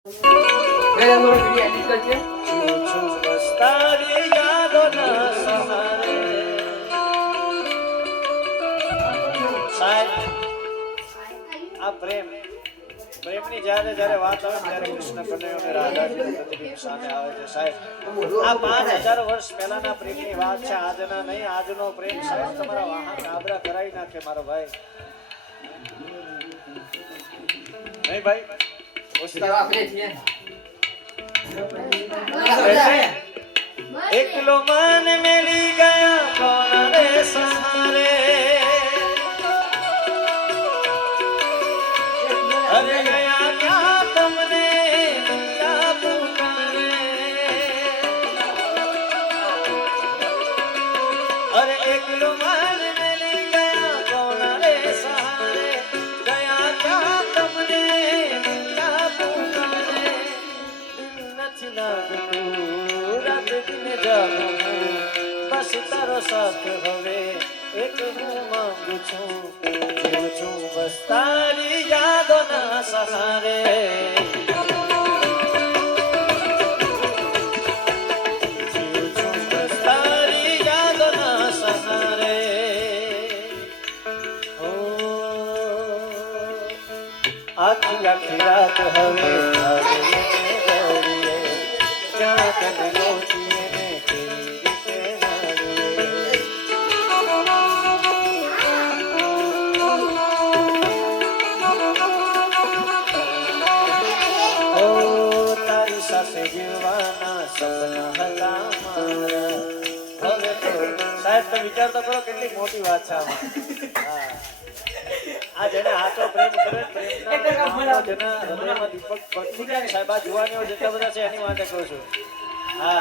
પ્રેમની જ્યારે વાત આવે ત્યારે કૃષ્ણ કનૈયો અને રાધાજીનું પ્રતિબિંબ સામે આવે છે સાહેબ. આ 5000 વર્ષ પહેલાના પ્રેમની વાત છે, આજના નહીં. આજનો પ્રેમ સાહેબ તમારા વાહન કાબરા કરાવી નાખે મારો ભાઈ. નહીં ભાઈ એકલો મન મેલી ગયા કોણ રે સહારે, અરે ગયા ક્યાં તમને નંદા પુકારે, અરે એકલો મન મેલી ગયા કોણ રે સહારે, ગયા ક્યાં તમને નંદા પુકારે, નથી લાગતું રાત દિન જાગું, બસ તારો સાથ હવે એક હું માંગુ છું, જીવું છું બસ તારી યાદોના સહારે, જીવું છું બસ તારી યાદોના સહારે. ઓ આખી આખી રાત હવે ક્યાં તને ગોતીએ ને કેવી રીતે નાડીએ. ઓ તારી સાથે જીવવાના સપના હતા મારા, હવે તો સાહેબ તમે વિચાર તો કરો કેટલી મોટી વાત છે આમાં. હા, આ જેને હાથો પ્રેમ કરે, પ્રેમના જેના હૃદયમાં દીપક ભટકી જાય સાહેબ, આ જુવાનીઓ જેટલા બધા છે એની માટે કહું છું. હા.